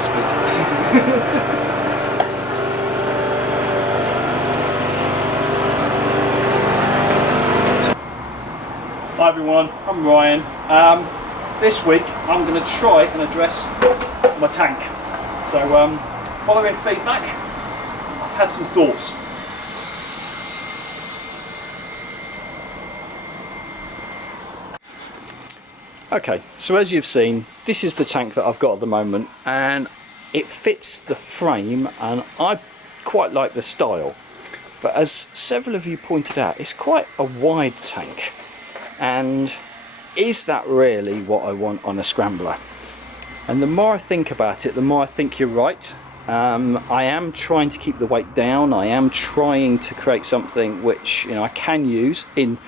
to speak. Hi everyone, I'm Ryan. This week I'm going to try and address my tank. So following feedback, I've had some thoughts. Okay, so as you've seen, this is the tank that I've got at the moment, and it fits the frame and I quite like the style. But as several of you pointed out, it's quite a wide tank. And is that really what I want on a Scrambler? And the more I think about it, the more I think you're right. I am trying to keep the weight down. I am trying to create something which, you know, I can use in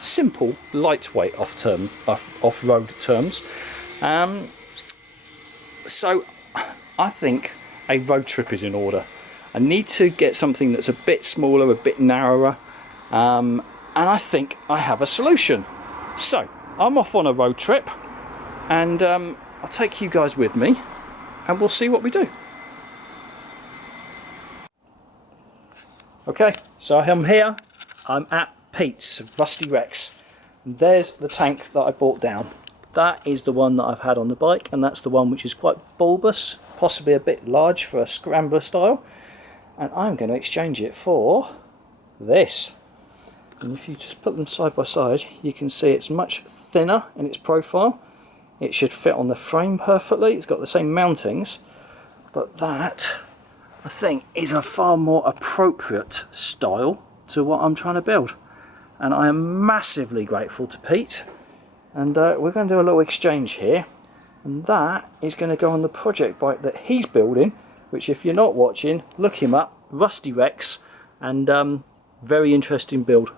simple, lightweight off-road terms. So I think a road trip is in order. I need to get something that's a bit smaller, a bit narrower, and I think I have a solution. So I'm off on a road trip, and I'll take you guys with me and we'll see what we do. Okay, so I'm here, I'm at Pete's Rusty Rex. And there's the tank that I brought down. That is the one that I've had on the bike, and that's the one which is quite bulbous, possibly a bit large for a Scrambler style. And I'm going to exchange it for this. And if you just put them side by side, you can see it's much thinner in its profile. It should fit on the frame perfectly. It's got the same mountings, but that, I think, is a far more appropriate style to what I'm trying to build. And I am massively grateful to Pete, and we're going to do a little exchange here, and that is going to go on the project bike that he's building, which, if you're not watching, look him up, Rusty Rex, and very interesting build.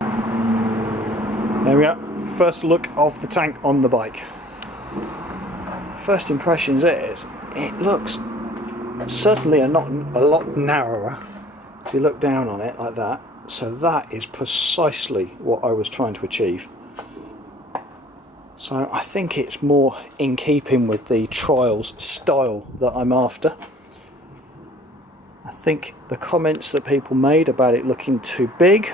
There we are, first look of the tank on the bike. First impressions is, it looks certainly a lot narrower if you look down on it like that. So that is precisely what I was trying to achieve. So I think it's more in keeping with the Trials style that I'm after. I think the comments that people made about it looking too big,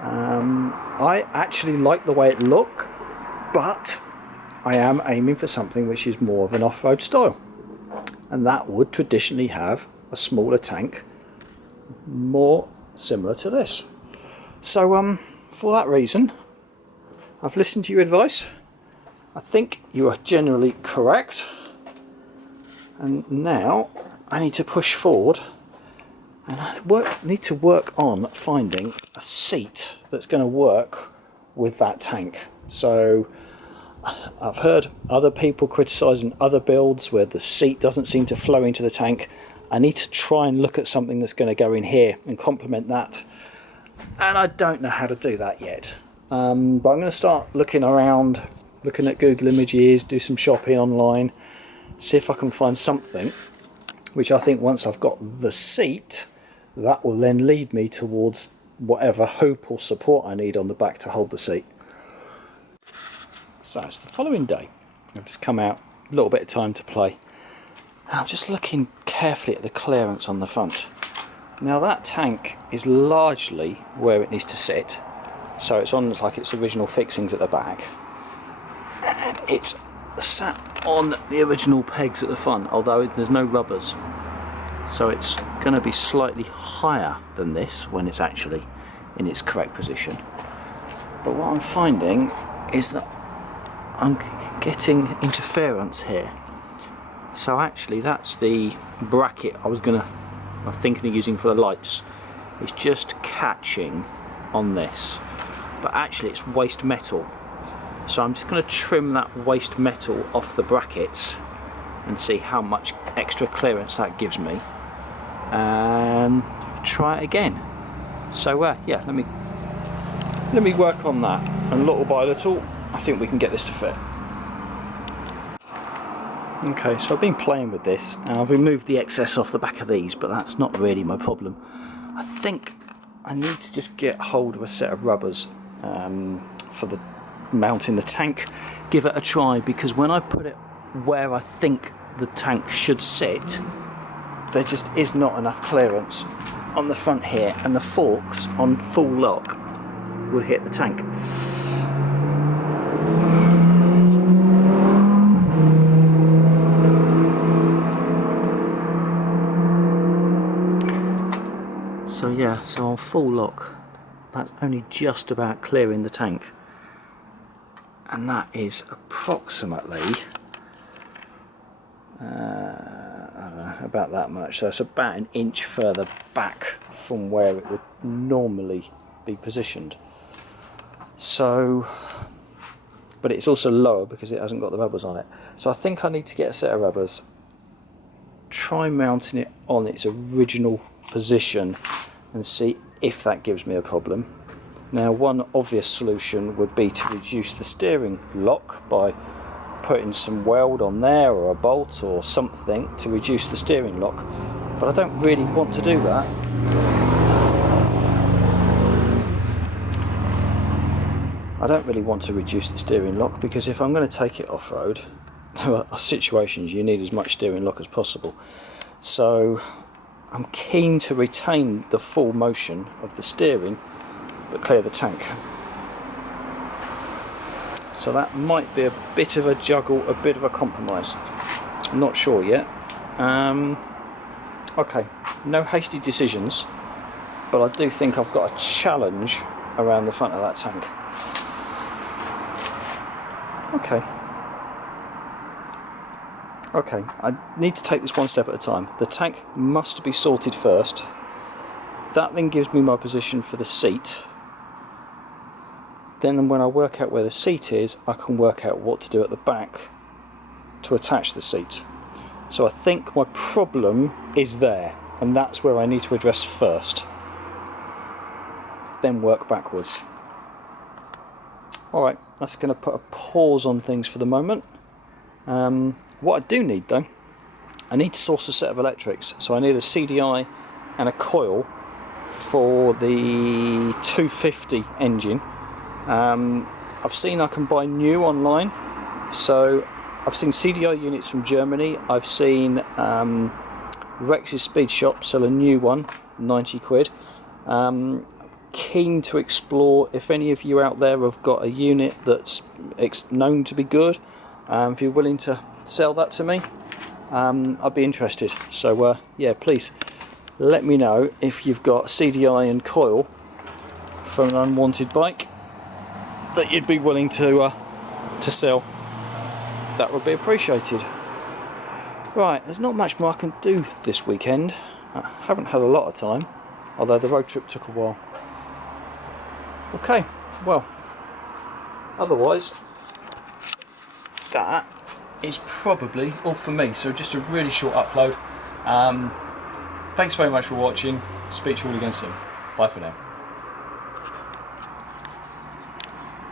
I actually like the way it looked, but I am aiming for something which is more of an off-road style, and that would traditionally have a smaller tank, more similar to this. So for that reason, I've listened to your advice. I think you are generally correct, and now I need to push forward, and I need to work on finding a seat that's going to work with that tank. So I've heard other people criticising other builds where the seat doesn't seem to flow into the tank. I need to try and look at something that's going to go in here and complement that, and I don't know how to do that yet. But I'm going to start looking around, looking at Google Images, do some shopping online, see if I can find something which I think, once I've got the seat, that will then lead me towards whatever hoop or support I need on the back to hold the seat. So it's the following day. I've just come out, a little bit of time to play. I'm just looking carefully at the clearance on the front. Now that tank is largely where it needs to sit, so it's on like its original fixings at the back, and it's sat on the original pegs at the front, although there's no rubbers, so it's going to be slightly higher than this when it's actually in its correct position. But what I'm finding is that I'm getting interference here. So actually that's the bracket I was thinking of using for the lights. It's just catching on this, but actually it's waste metal. So I'm just going to trim that waste metal off the brackets and see how much extra clearance that gives me, and try it again. So yeah, let me work on that, and little by little I think we can get this to fit. Okay, so I've been playing with this and I've removed the excess off the back of these, but that's not really my problem. I think I need to just get hold of a set of rubbers for the mounting the tank, give it a try, because when I put it where I think the tank should sit, there just is not enough clearance on the front here, and the forks on full lock will hit the tank. So yeah, so on full lock, that's only just about clearing the tank, and that is approximately about that much. So it's about an inch further back from where it would normally be positioned. So, but it's also lower because it hasn't got the rubbers on it. So I think I need to get a set of rubbers, try mounting it on its original position and see if that gives me a problem. Now, one obvious solution would be to reduce the steering lock by putting some weld on there or a bolt or something to reduce the steering lock, but I don't really want to do that. I don't really want to reduce the steering lock because if I'm going to take it off-road, there are situations you need as much steering lock as possible. So I'm keen to retain the full motion of the steering but clear the tank. So that might be a bit of a juggle, a bit of a compromise. I'm not sure yet. Okay, no hasty decisions, but I do think I've got a challenge around the front of that tank. Okay, I need to take this one step at a time. The tank must be sorted first. That then gives me my position for the seat. Then when I work out where the seat is, I can work out what to do at the back to attach the seat. So I think my problem is there, and that's where I need to address first. Then work backwards. Alright, that's going to put a pause on things for the moment. What I do need though, I need to source a set of electrics. So I need a CDI and a coil for the 250 engine. I've seen I can buy new online, so I've seen CDI units from Germany. I've seen Rex's Speed Shop sell a new one, 90 quid. Keen to explore if any of you out there have got a unit that's known to be good. If you're willing to sell that to me, I'd be interested. So yeah, please let me know if you've got CDI and coil for an unwanted bike that you'd be willing to sell. That would be appreciated. Right, there's not much more I can do this weekend. I haven't had a lot of time, although the road trip took a while. Okay, well, otherwise that is probably all for me. So just a really short upload. Thanks very much for watching. Speak to you all again soon. Bye for now.